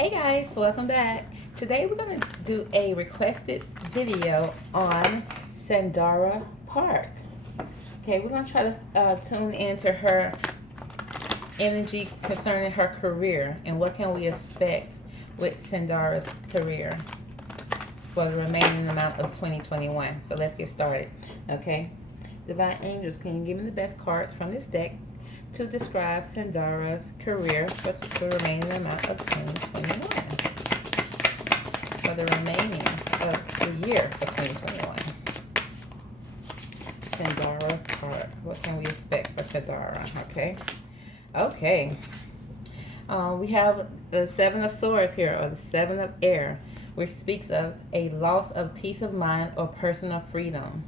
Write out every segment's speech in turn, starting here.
Hey guys, welcome back. Today we're going to do a requested video on Sandara Park. Okay, we're going to try to tune into her energy concerning her career and what can we expect with Sandara's career for the remaining amount of 2021. So let's get started. Okay, Divine Angels, can you give me the best cards from this deck to describe Sandara's career for the remaining amount of 2021? For the remaining of the year of 2021. Sandara card. What can we expect for Sandara? Okay. We have the Seven of Swords here, or the Seven of Air, which speaks of a loss of peace of mind or personal freedom.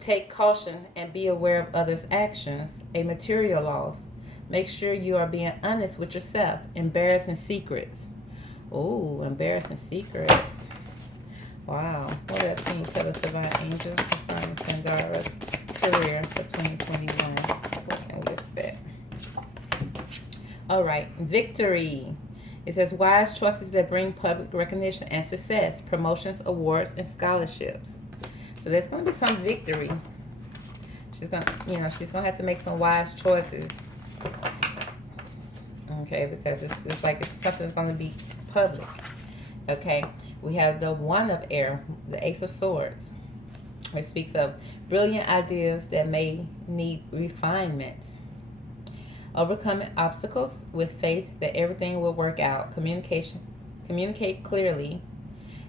Take caution and be aware of others' actions. A material loss. Make sure you are being honest with yourself. Embarrassing secrets. Ooh, embarrassing secrets. Wow. What else can you tell us, Divine Angel, concerning Sandara's career for 2021? What can we expect? All right. Victory. It says wise choices that bring public recognition and success. Promotions, awards, and scholarships. So there's going to be some victory. She's going to, she's going to have to make some wise choices. Okay, because it's like something's going to be public. Okay, we have the One of Air, the Ace of Swords, which speaks of brilliant ideas that may need refinement. Overcoming obstacles with faith that everything will work out. Communicate clearly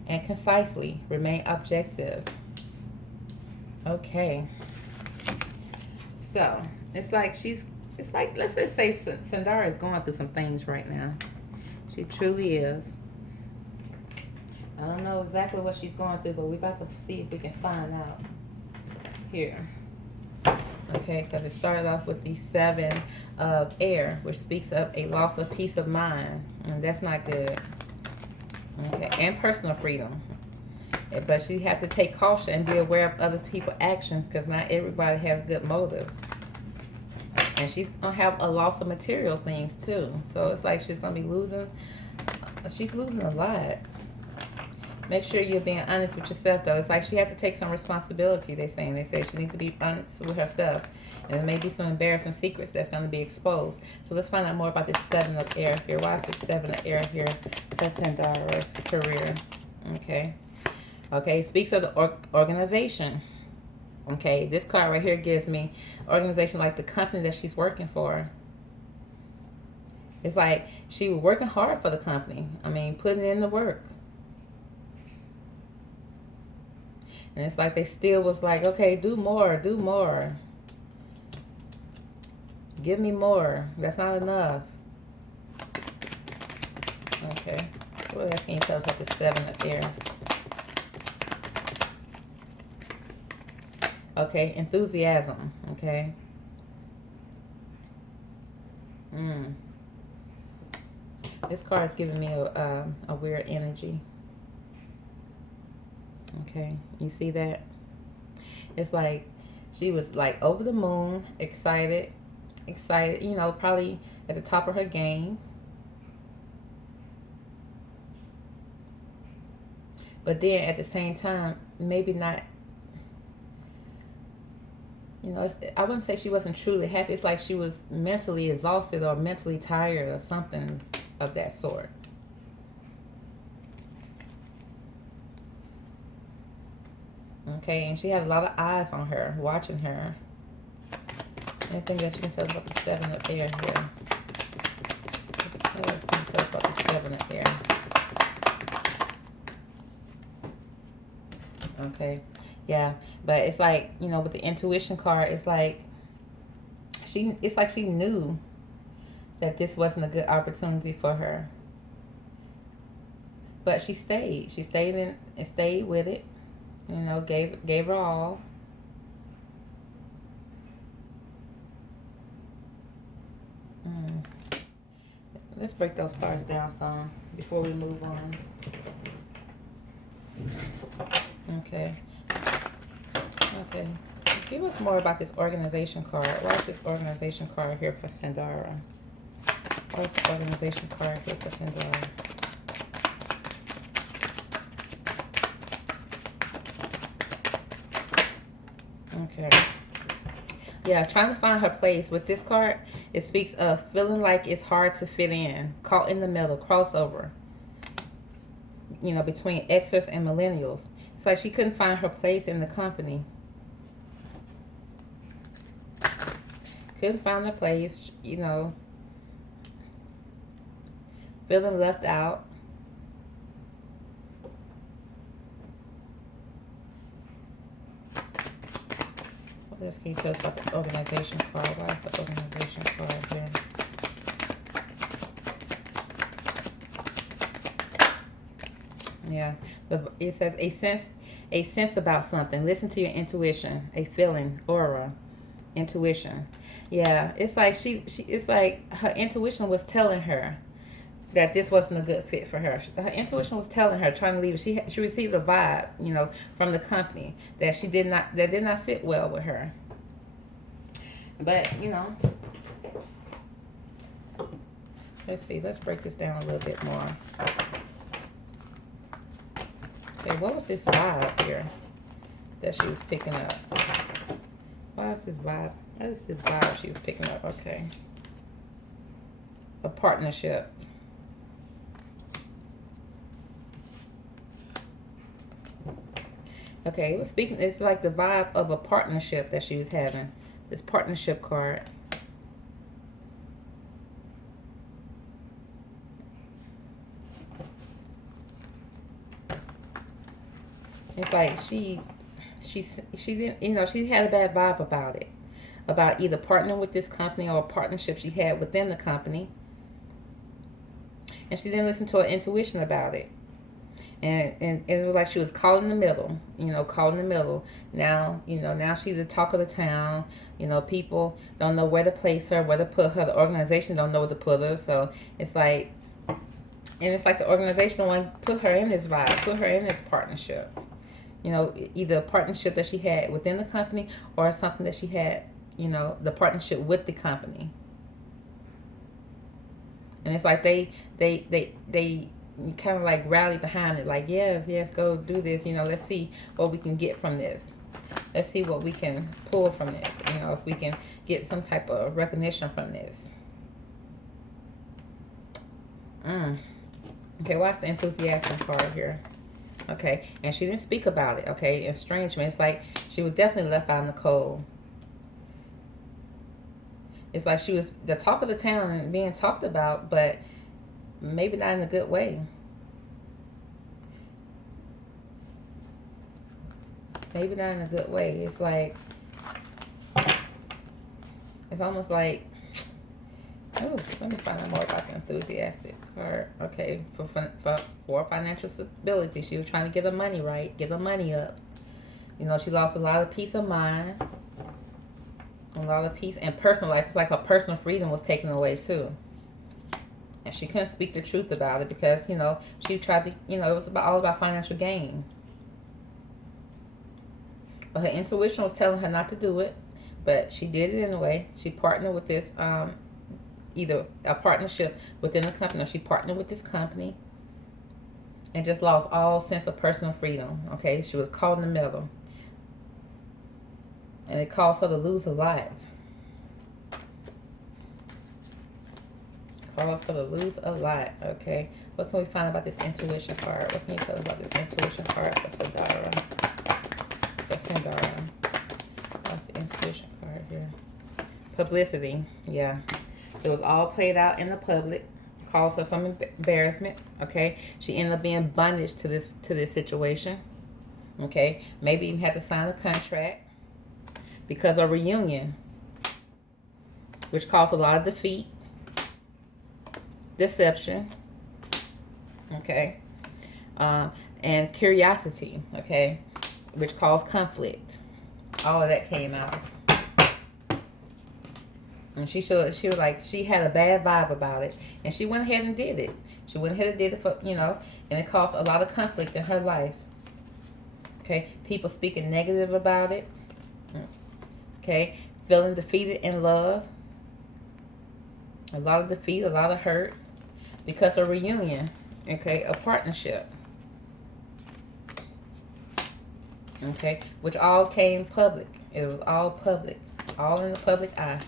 and concisely. Remain objective. Okay, so it's like let's just say Sandara is going through some things right now. She truly is. I don't know exactly what she's going through, but we're about to see if we can find out here. Okay, because it started off with the Seven of Air, which speaks of a loss of peace of mind, and that's not good. Okay, and personal freedom. But she had to take caution and be aware of other people's actions, because not everybody has good motives. And she's going to have a loss of material things too. So it's like she's going to be losing. She's losing a lot. Make sure you're being honest with yourself though. It's like she had to take some responsibility, they say she needs to be honest with herself. And there may be some embarrassing secrets that's going to be exposed. So let's find out more about this Seven of Air here. Why is this Seven of Air here for Sandara's career? Okay, speaks of the organization. Okay, this card right here gives me organization like the company that she's working for. It's like she was working hard for the company. I mean, putting in the work. And it's like they still was like, okay, do more. Give me more. That's not enough. Okay, what else can you tell us about the Seven of Air? Okay, enthusiasm. Okay. This card is giving me a weird energy. Okay, you see that? It's like she was like over the moon, excited, probably at the top of her game. But then at the same time, maybe not. I wouldn't say she wasn't truly happy. It's like she was mentally exhausted or mentally tired or something of that sort. Okay, and she had a lot of eyes on her, watching her. Anything that you can tell us about the Seven of Air here? What else can you tell us about the Seven of Air? Okay. Yeah, but it's like, with the intuition card, it's like she knew that this wasn't a good opportunity for her. But she stayed. She stayed with it. Gave her all. Let's break those cards down some before we move on. Okay. Give us more about this organization card. Why is this organization card here for Sandara? What's the organization card here for Sandara? Okay. Yeah, trying to find her place. With this card, it speaks of feeling like it's hard to fit in, caught in the middle, crossover, you know, between Xers and millennials. It's like she couldn't find her place in the company. Couldn't find her place, you know, feeling left out. What else can you tell us about the organization card? Why is the organization card here? Yeah, it says a sense about something. Listen to your intuition, a feeling, aura, intuition. Yeah, it's like it's like her intuition was telling her that this wasn't a good fit for her. Her intuition was telling her, trying to leave. She received a vibe, you know, from the company that did not sit well with her. But you know, let's see. Let's break this down a little bit more. Okay, what was this vibe here that she was picking up? Why is this vibe? What is this vibe she was picking up? Okay, a partnership. Okay, it was speaking. It's like the vibe of a partnership that she was having. This partnership card. It's like she didn't, you know, she had a bad vibe about it, about either partnering with this company or a partnership she had within the company, and she didn't listen to her intuition about it. And it was like she was caught in the middle, you know, caught in the middle. Now, you know, now she's the talk of the town. You know, people don't know where to place her, where to put her. The organization don't know where to put her. So it's like, and it's like the organization don't want to put her in this vibe, put her in this partnership. You know, either a partnership that she had within the company or something that she had, you know, the partnership with the company. And it's like they kind of like rally behind it, like, yes, go do this, you know, let's see what we can get from this. Let's see what we can pull from this, you know, if we can get some type of recognition from this. Okay, what's the enthusiasm card here? Okay, and she didn't speak about it. Okay, estrangement. It's like she was definitely left out in the cold. It's like she was the talk of the town and being talked about, but maybe not in a good way. Maybe not in a good way. It's like, it's almost like, oh, let me find out more about the enthusiastic card. Okay, for financial stability, she was trying to get her money right, get her money up. You know, she lost a lot of peace of mind, a lot of peace, and personal life. It's like her personal freedom was taken away too. And she couldn't speak the truth about it because, you know, she tried to, you know, it was all about financial gain. But her intuition was telling her not to do it, but she did it anyway. She partnered with this, either a partnership within the company or she partnered with this company and just lost all sense of personal freedom. Okay, she was caught in the middle. And it caused her to lose a lot. Caused her to lose a lot. Okay, what can we find about this intuition card? What can you tell us about this intuition card for Sandara? What's the intuition card here? Publicity. Yeah, it was all played out in the public. Caused her some embarrassment. Okay, she ended up being bondage to this situation. Okay, maybe even had to sign a contract because of reunion, which caused a lot of defeat, deception. Okay, and curiosity. Okay, which caused conflict. All of that came out. And she was like, she had a bad vibe about it. And she went ahead and did it. She went ahead and did it for, you know, and it caused a lot of conflict in her life. Okay, people speaking negative about it. Okay, feeling defeated in love. A lot of defeat, a lot of hurt because of reunion, okay, a partnership, okay, which all came public. It was all public, all in the public eye.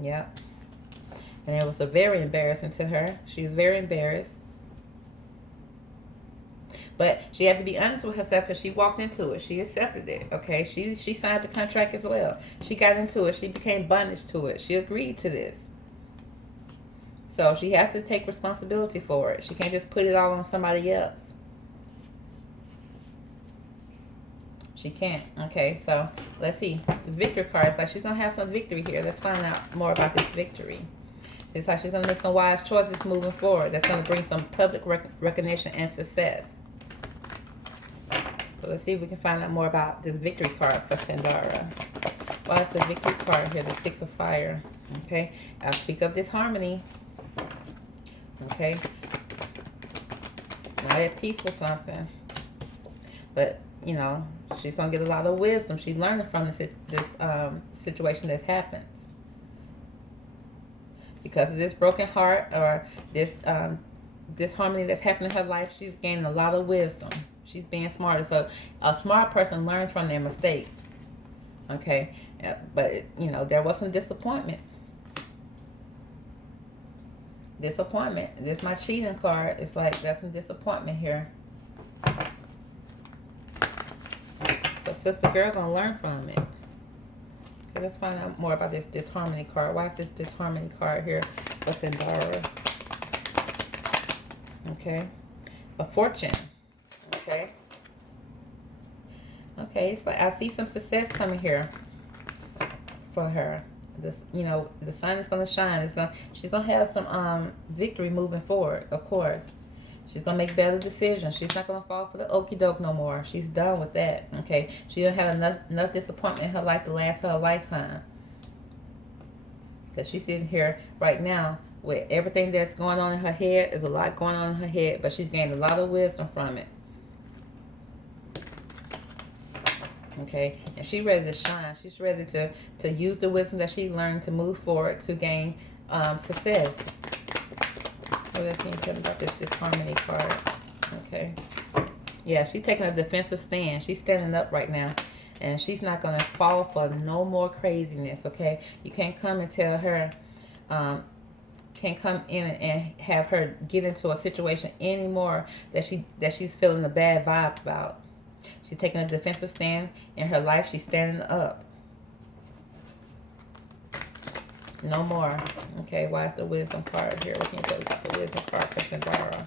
Yep. And it was a very embarrassing to her. She was very embarrassed. But she had to be honest with herself because she walked into it. She accepted it. Okay. She signed the contract as well. She got into it. She became bondage to it. She agreed to this. So she has to take responsibility for it. She can't just put it all on somebody else. She can't. Okay, so let's see. The victory card. It's like she's going to have some victory here. Let's find out more about this victory. It's like she's going to make some wise choices moving forward. That's going to bring some public recognition and success. So let's see if we can find out more about this victory card for Sandara. Why is the victory card here? The Six of Fire. Okay, I'll speak of disharmony. Okay, not at peace with something. But, you know, she's going to get a lot of wisdom. She's learning from this situation that's happened. Because of this broken heart or this disharmony that's happened in her life, she's gaining a lot of wisdom. She's being smarter. So a smart person learns from their mistakes. Okay. But, you know, there was some disappointment. Disappointment. This is my cheating card. It's like there's some disappointment here. But sister girl gonna learn from it. Okay, let's find out more about this disharmony card. Why is this disharmony card here for Sandara? Okay. A fortune. Okay. Okay, so I see some success coming here for her. This, you know, the sun is gonna shine. She's gonna have some victory moving forward, of course. She's gonna make better decisions. She's not gonna fall for the okie doke no more. She's done with that. Okay. She don't have enough disappointment in her life to last her a lifetime. Because she's sitting here right now with everything that's going on in her head. There's a lot going on in her head, but she's gained a lot of wisdom from it. Okay, and she's ready to shine. She's ready to use the wisdom that she learned to move forward to gain success. What else can you tell me about this disharmony card? Okay. Yeah, she's taking a defensive stand. She's standing up right now. And she's not going to fall for no more craziness, okay? You can't come and tell her, can't come in and have her get into a situation anymore that she's feeling a bad vibe about. She's taking a defensive stand in her life. She's standing up. No more. Okay, why is the wisdom card here? What can you tell us about the wisdom card for Sandara?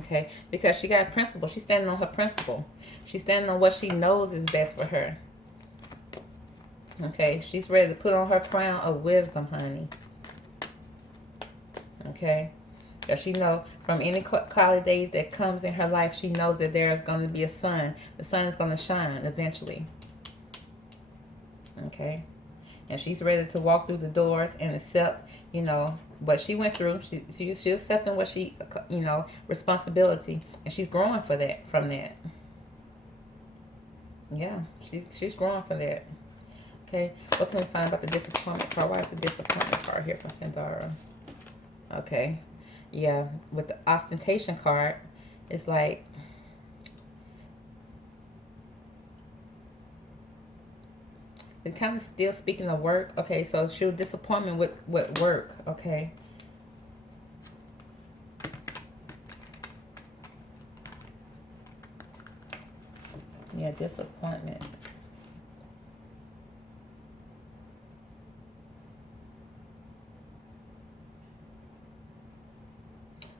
Okay, because she got principle. She's standing on her principle. She's standing on what she knows is best for her. Okay, she's ready to put on her crown of wisdom, honey. Okay, because she knows from any cloudy days that comes in her life, she knows that there is going to be a sun. The sun is going to shine eventually. Okay. And she's ready to walk through the doors and accept, you know, what she went through. She's accepting what she, you know, responsibility. And she's growing for that, from that. Yeah, she's growing for that. Okay, what can we find about the disappointment card? Why is the disappointment card here for Sandara? Okay, yeah, with the ostentation card, it's like, it's kind of still speaking of work. Okay, so she was disappointment with work. Okay. Yeah, disappointment.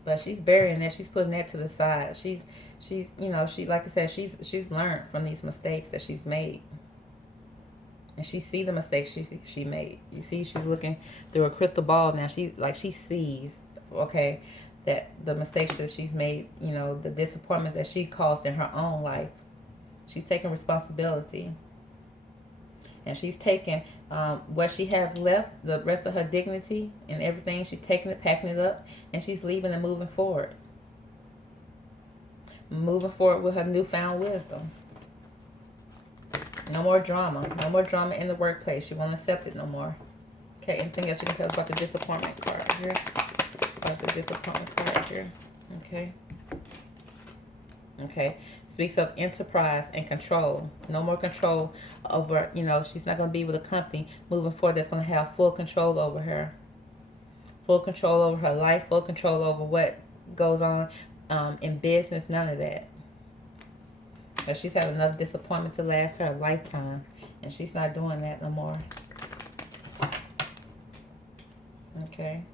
But she's burying that. She's putting that to the side. She's you know, like I said, she's learned from these mistakes that she's made. And she see the mistakes she made. You see, she's looking through a crystal ball now. She sees, okay, that the mistakes that she's made, you know, the disappointment that she caused in her own life. She's taking responsibility. And she's taking what she has left, the rest of her dignity and everything. She's taking it, packing it up, and she's leaving and moving forward. Moving forward with her newfound wisdom. No more drama. No more drama in the workplace. She won't accept it no more. Okay, anything else you can tell us about the disappointment card here? That's a disappointment card here. Okay. Okay. Speaks of enterprise and control. No more control over, you know, she's not going to be with a company moving forward that's going to have full control over her. Full control over her life, full control over what goes on in business, none of that. But she's had enough disappointment to last her a lifetime, and she's not doing that no more. Okay.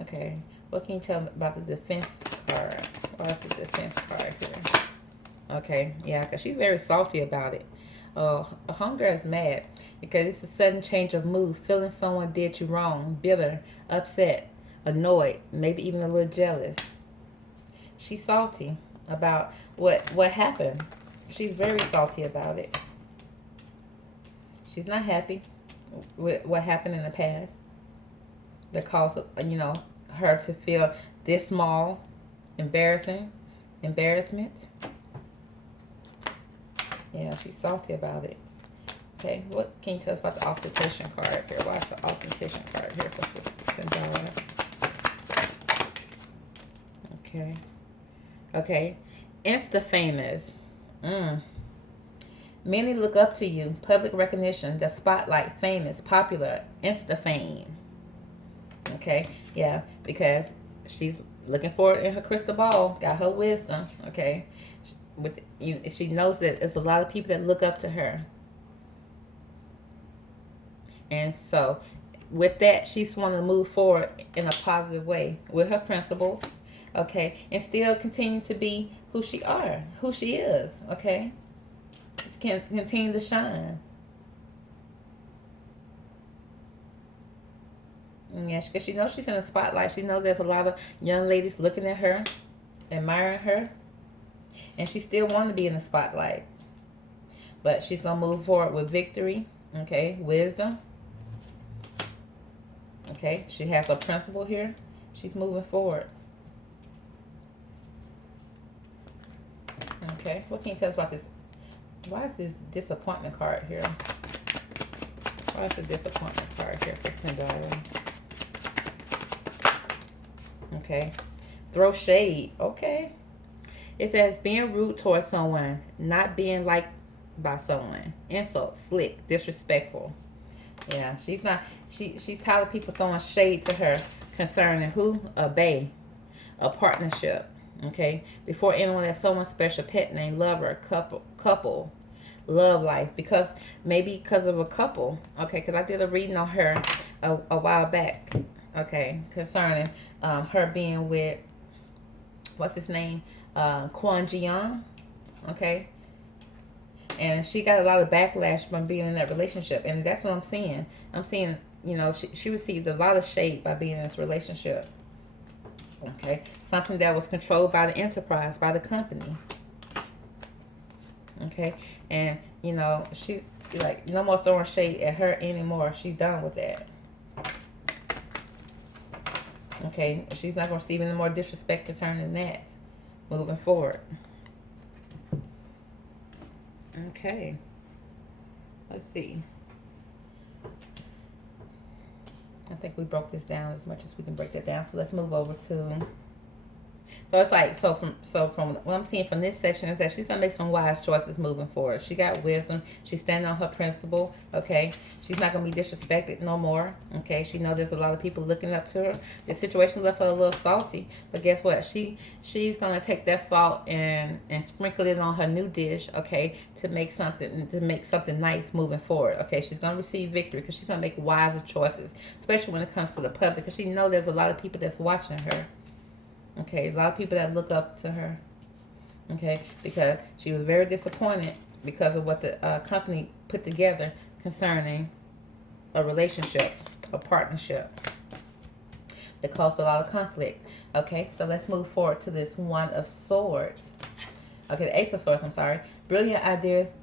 Okay. What can you tell me about the defense card? What's the defense card here? Okay. Yeah, because she's very salty about it. Oh, a homegirl is mad because it's a sudden change of mood, feeling someone did you wrong, bitter, upset, annoyed, maybe even a little jealous. She's salty about what happened. She's very salty about it. She's not happy with what happened in the past that caused, you know, her to feel this small, embarrassment. Yeah, she's salty about it. Okay, what can you tell us about the ostentation card here? What's the ostentation card here for Sandara? Okay. Okay. Insta famous. Many look up to you. Public recognition, the spotlight, famous, popular, insta fame. Okay. Yeah, because she's looking for it in her crystal ball. Got her wisdom. Okay. She knows that there's a lot of people that look up to her. And so with that, she's wanting to move forward in a positive way with her principles, okay, and still continue to be who she is, okay, can continue to shine. Yes, because she knows she's in the spotlight. She knows there's a lot of young ladies looking at her, admiring her, and she still wants to be in the spotlight. But she's going to move forward with victory, okay, wisdom. Okay, she has a principle here. She's moving forward. Okay, what can you tell us about this? Why is this disappointment card here? Why is the disappointment card here for Sandara? Okay, throw shade. Okay, it says being rude towards someone, not being liked by someone, insult, slick, disrespectful. Yeah, she's not. She's tired of people throwing shade to her concerning who? A bae, a partnership. Okay, before anyone, that's someone special, pet name, lover, couple, love life. Because of a couple. Okay, because I did a reading on her a while back. Okay, concerning her being with what's his name, Kwon Ji-young. Okay. And she got a lot of backlash from being in that relationship. And that's what I'm seeing. I'm seeing, you know, she received a lot of shade by being in this relationship. Okay. Something that was controlled by the enterprise, by the company. Okay. And, you know, she's like, no more throwing shade at her anymore. She's done with that. Okay. She's not going to receive any more disrespect concerning that moving forward. Okay, let's see. I think we broke this down as much as we can break that down. So let's move over to. So it's like, so from what I'm seeing from this section is that she's going to make some wise choices moving forward. She got wisdom. She's standing on her principle, okay? She's not going to be disrespected no more, okay? She knows there's a lot of people looking up to her. The situation left her a little salty, but guess what? She's going to take that salt and sprinkle it on her new dish, okay, to make something nice moving forward, okay? She's going to receive victory because she's going to make wiser choices, especially when it comes to the public, because she knows there's a lot of people that's watching her. Okay, a lot of people that look up to her. Okay, because she was very disappointed because of what the company put together concerning a relationship, a partnership that caused a lot of conflict. Okay, so let's move forward to this One of Swords. Okay, the Ace of Swords, I'm sorry. Brilliant ideas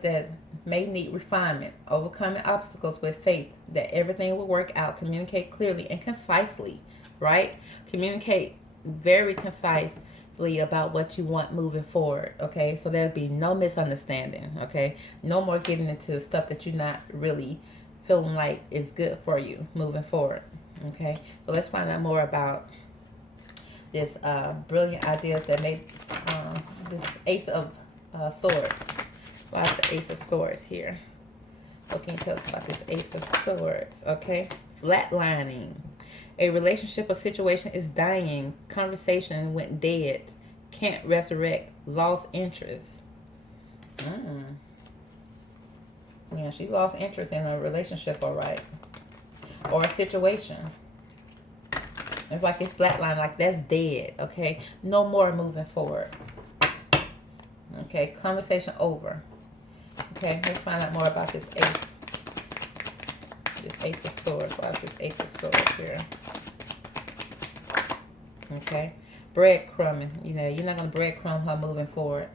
that may need refinement, overcoming obstacles with faith that everything will work out. Communicate clearly and concisely, right? Communicate very concisely about what you want moving forward, okay? So there'll be no misunderstanding, okay? No more getting into stuff that you're not really feeling like it's good for you moving forward. Okay, so let's find out more about this brilliant ideas that made this Ace of Swords. Why is the Ace of Swords here? What can you tell us about this Ace of Swords? Okay, flatlining. A relationship or situation is dying. Conversation went dead. Can't resurrect. Lost interest. Yeah, she lost interest in a relationship, all right, or a situation. It's like it's flatline, like that's dead. Okay, no more moving forward. Okay, conversation over. Okay, let's find out more about this Ace. This Ace of Swords. Why is this Ace of Swords here? Okay, breadcrumbing. You know, you're not gonna breadcrumb her moving forward.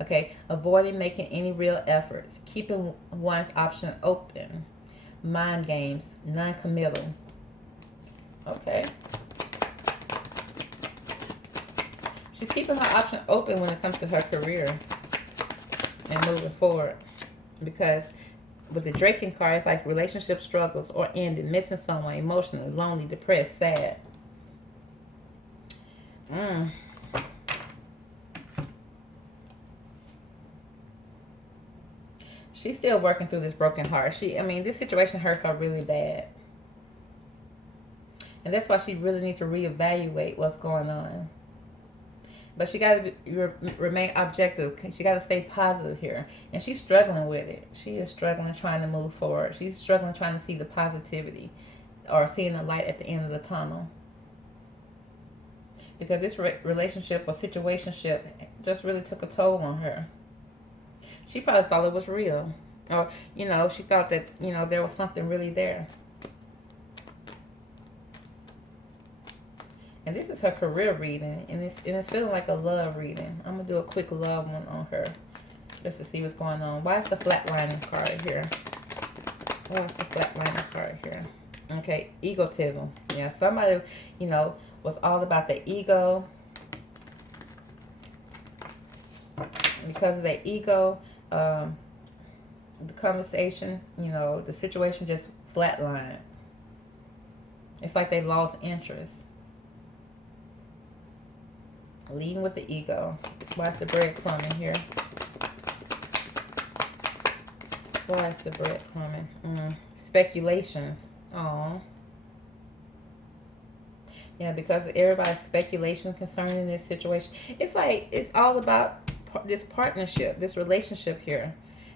Okay, avoiding making any real efforts. Keeping one's option open. Mind games. Non-committal. Okay. She's keeping her option open when it comes to her career and moving forward. Because with the Draken card, it's like relationship struggles or ended, missing someone, emotionally, lonely, depressed, sad. She's still working through this broken heart. I mean, this situation hurt her really bad. And that's why she really needs to reevaluate what's going on. But she got to remain objective. She got to stay positive here. And she's struggling with it. She is struggling trying to move forward. She's struggling trying to see the positivity or seeing the light at the end of the tunnel. Because this relationship or situationship just really took a toll on her. She probably thought it was real. Or, you know, she thought that, you know, there was something really there. And this is her career reading. And it's feeling like a love reading. I'm going to do a quick love one on her. Just to see what's going on. Why is the flatlining card here? Why is the flatlining card here? Okay, egotism. Yeah, somebody, you know, was all about the ego. Because of their ego, the conversation, you know, the situation just flatlined. It's like they lost interest. Leading with the ego. Why is the breadcrumbing here? Why is the breadcrumbing? Speculations. Oh. Yeah, because of everybody's speculation concerning this situation. It's like, it's all about this partnership, this relationship here.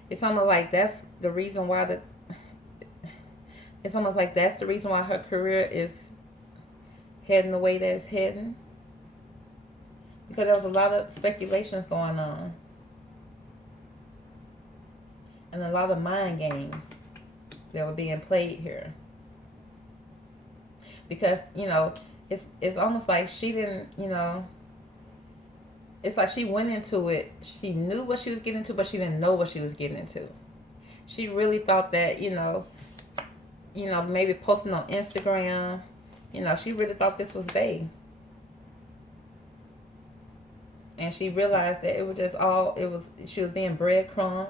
It's almost like that's the reason why it's almost like that's the reason why her career is heading the way that it's heading. Because there was a lot of speculations going on. And a lot of mind games that were being played here. Because, you know, it's almost like she didn't, you know, it's like she went into it. She knew what she was getting into, but she didn't know what she was getting into. She really thought that, you know, maybe posting on Instagram, you know, she really thought this was bae. And she realized that it was just she was being breadcrumbed.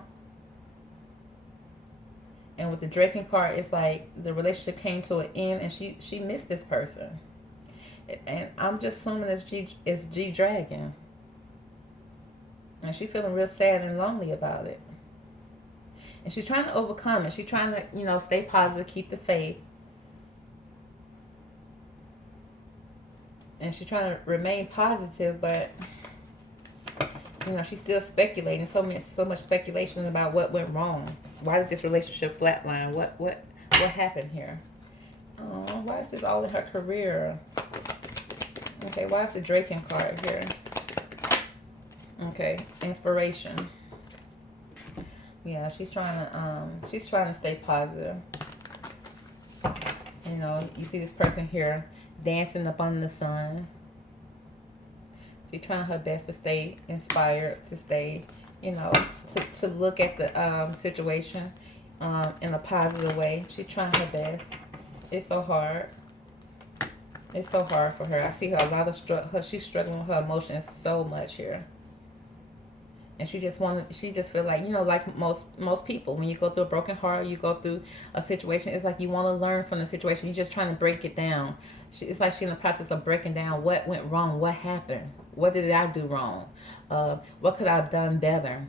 And with the Draken card, it's like the relationship came to an end and she missed this person. And I'm just assuming it's G Dragon. And she's feeling real sad and lonely about it. And she's trying to overcome it. She's trying to, you know, stay positive, keep the faith. And she's trying to remain positive, but, you know, she's still speculating. So much speculation about what went wrong. Why did this relationship flatline? What happened here? Oh, why is this all in her career? Okay, why is the Draken card here? Okay, inspiration. Yeah, she's trying to stay positive. You know, you see this person here dancing up under the sun. She's trying her best to stay inspired, to stay, you know, to look at the situation in a positive way. She's trying her best. It's so hard. It's so hard for her. I see her a lot of she's struggling with her emotions so much here. And she just feel like, you know, like most people, when you go through a broken heart, you go through a situation, it's like you want to learn from the situation. You're just trying to break it down. It's like she's in the process of breaking down what went wrong, what happened, what did I do wrong, what could I have done better.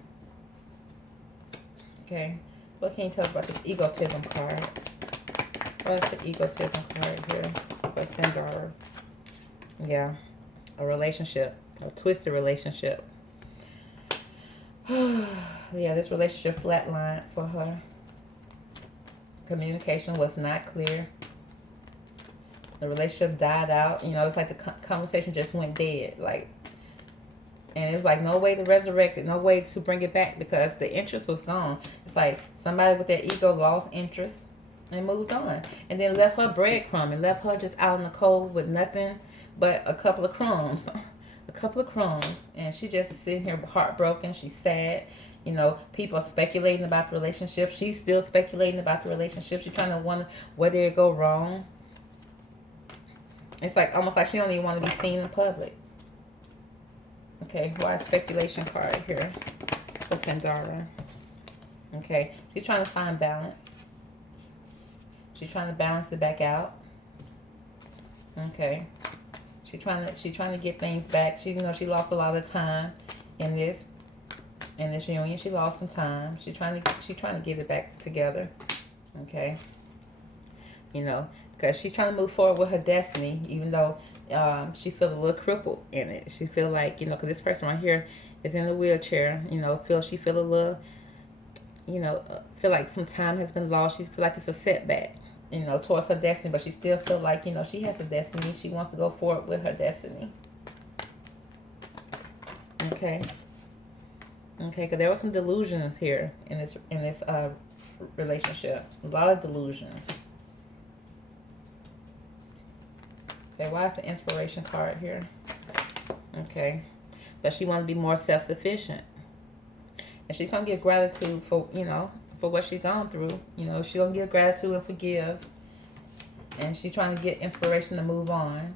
Okay, what can you tell us about this egotism card? What's the egotism card here for Sandara? Yeah, a relationship, a twisted relationship. Yeah, this relationship flatlined for her. Communication was not clear. The relationship died out. You know, it's like the conversation just went dead. Like, and it was like no way to resurrect it, no way to bring it back because the interest was gone. It's like somebody with their ego lost interest and moved on, and then left her breadcrumb and left her just out in the cold with nothing but a couple of crumbs. A couple of crumbs, and she just sitting here heartbroken. She's sad. You know, people are speculating about the relationship. She's still speculating about the relationship. She's trying to wonder where did it go wrong. It's like almost like she don't even want to be seen in public. Okay, why speculation card here for Sandara? Okay, she's trying to find balance. She's trying to balance it back out. Okay, she's trying to get things back. She, you know, she lost a lot of time in this union. She lost some time. She's trying to get it back together. Okay, you know, because she's trying to move forward with her destiny, even though she feels a little crippled in it. She feel like, you know, because this person right here is in a wheelchair. You know, she feel a little, you know, feel like some time has been lost. She feel like it's a setback, you know, towards her destiny, but she still feel like, you know, she has a destiny. She wants to go forward with her destiny. Okay. Okay, because there were some delusions here in this relationship. A lot of delusions. Okay, why is the inspiration card here? Okay, but she wants to be more self-sufficient, and she's gonna give gratitude for, you know, for what she's gone through. You know, she's gonna give gratitude and forgive, and she's trying to get inspiration to move on.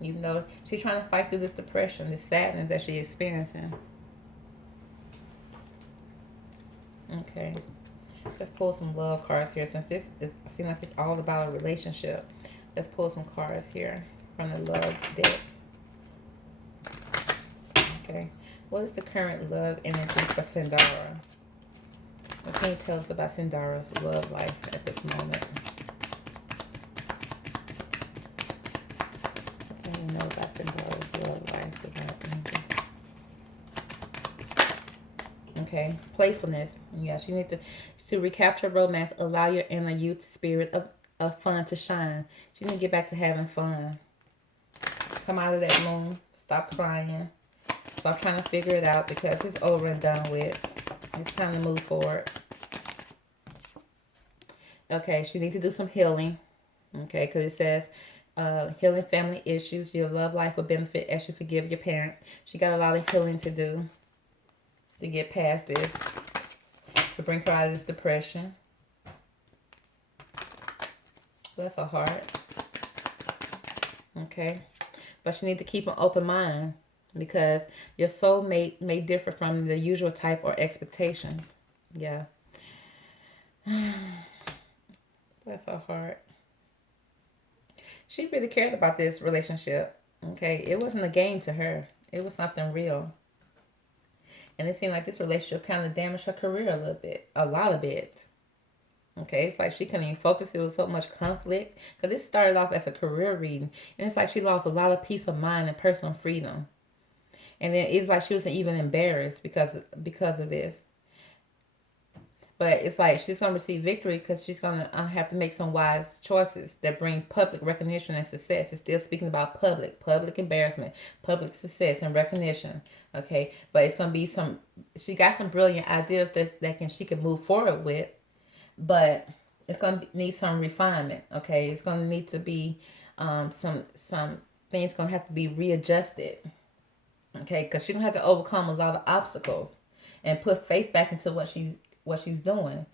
Even though she's trying to fight through this depression, this sadness that she's experiencing. Okay, let's pull some love cards here, since this seems like it's all about a relationship. Let's pull some cards here from the love deck. Okay, what is the current love energy for Sandara? What can you tell us about Sandara's love life at this moment? What can you know about Sandara's love life without this? Okay, playfulness. Yeah, she needs to recapture romance, allow your inner youth spirit of fun to shine. She need to get back to having fun. Come out of that moon. Stop crying. Stop trying to figure it out because it's over and done with. It's time to move forward. Okay, she needs to do some healing. Okay, because it says healing family issues. Your love life will benefit as you forgive your parents. She got a lot of healing to do to get past this, to bring her out of this depression. Bless her heart. Okay, but you need to keep an open mind because your soulmate may differ from the usual type or expectations. Yeah. Bless her heart. She really cared about this relationship. Okay, it wasn't a game to her. It was something real. And it seemed like this relationship kind of damaged her career a little bit, a lot of it. Okay, it's like she couldn't even focus. It was so much conflict. Because this started off as a career reading. And it's like she lost a lot of peace of mind and personal freedom. And then it's like she wasn't even embarrassed because of this. But it's like she's going to receive victory because she's going to have to make some wise choices that bring public recognition and success. It's still speaking about public embarrassment, public success and recognition. Okay, but it's going to be she got some brilliant ideas that she can move forward with, but it's going to need some refinement. Okay, it's going to need to be some things going to have to be readjusted. Okay, because she's going to have to overcome a lot of obstacles and put faith back into what she's doing,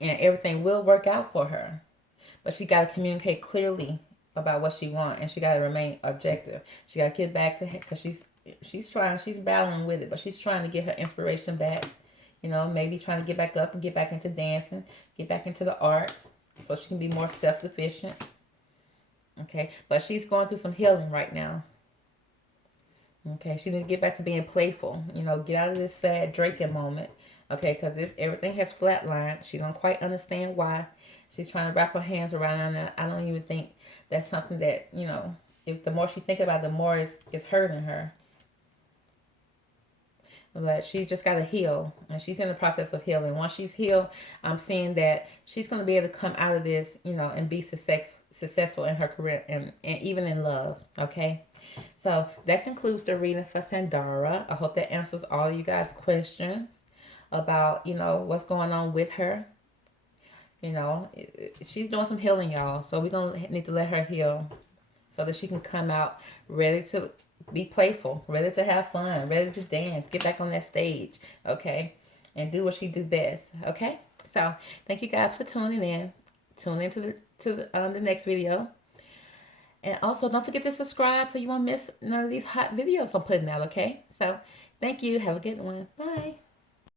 and everything will work out for her. But she got to communicate clearly about what she wants, and she got to remain objective. She got to get back to her because she's trying, she's battling with it, but she's trying to get her inspiration back. You know, maybe trying to get back up and get back into dancing, get back into the arts, so she can be more self-sufficient. Okay, but she's going through some healing right now. Okay, she need to get back to being playful. You know, get out of this sad drinking moment. Okay, because this everything has flatlined. She don't quite understand why. She's trying to wrap her hands around it. I don't even think that's something that, you know, if the more she think about it, the more it's hurting her. But she just got to heal, and she's in the process of healing. Once she's healed, I'm seeing that she's going to be able to come out of this, you know, and be successful in her career, and even in love. Okay, so that concludes the reading for Sandara. I hope that answers all you guys' questions about, you know, what's going on with her. You know, she's doing some healing, y'all. So we're going to need to let her heal so that she can come out ready to be playful, ready to have fun, ready to dance, get back on that stage, okay? And do what she do best, okay? So thank you guys for tuning in. Tune into the next video. And also don't forget to subscribe so you won't miss none of these hot videos I'm putting out, okay? So thank you. Have a good one. Bye.